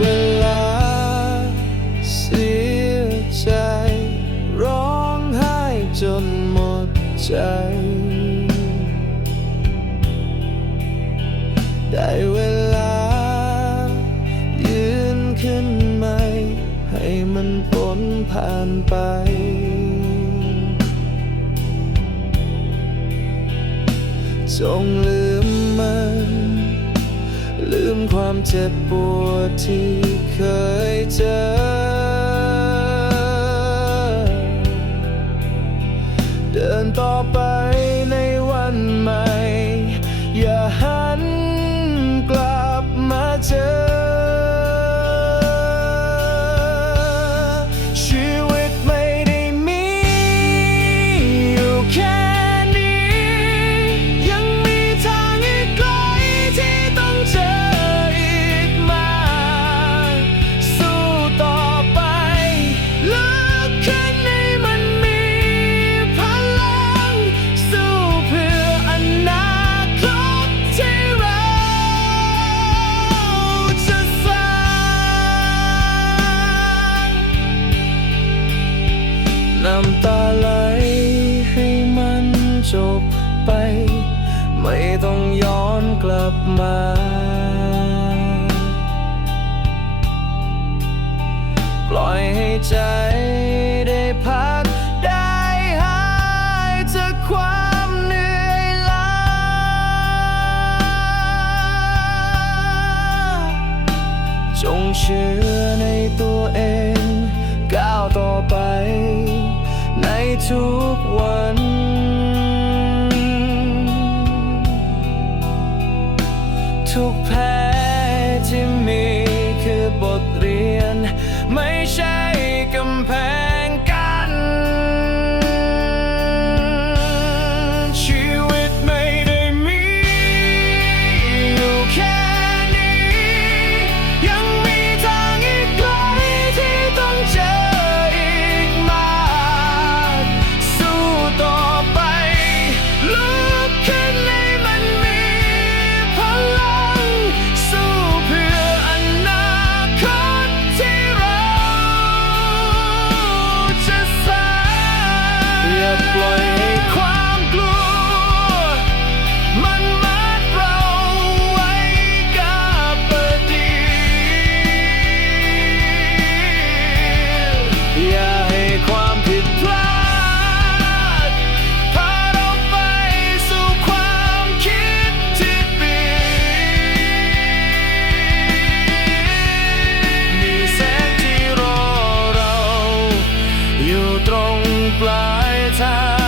เวลาเสียใจ ร้องไห้จนหมดใจ ได้เวลา ยืนขึ้นใหมให้มันพ้นผ่านไปจงลื ความเจ็บปวดที่เคยเจอ เดินต่อไปในวันใหม่ อย่าหันกลับมาเจอ จบไป ไม่ต้องย้อนกลับมา ปล่อยให้ใจได้พักได้หายจากความเหนื่อยล้า จงเชื่อในตัวเอง ก้าวต่อไปในทุกวัน ตรงปลายทาง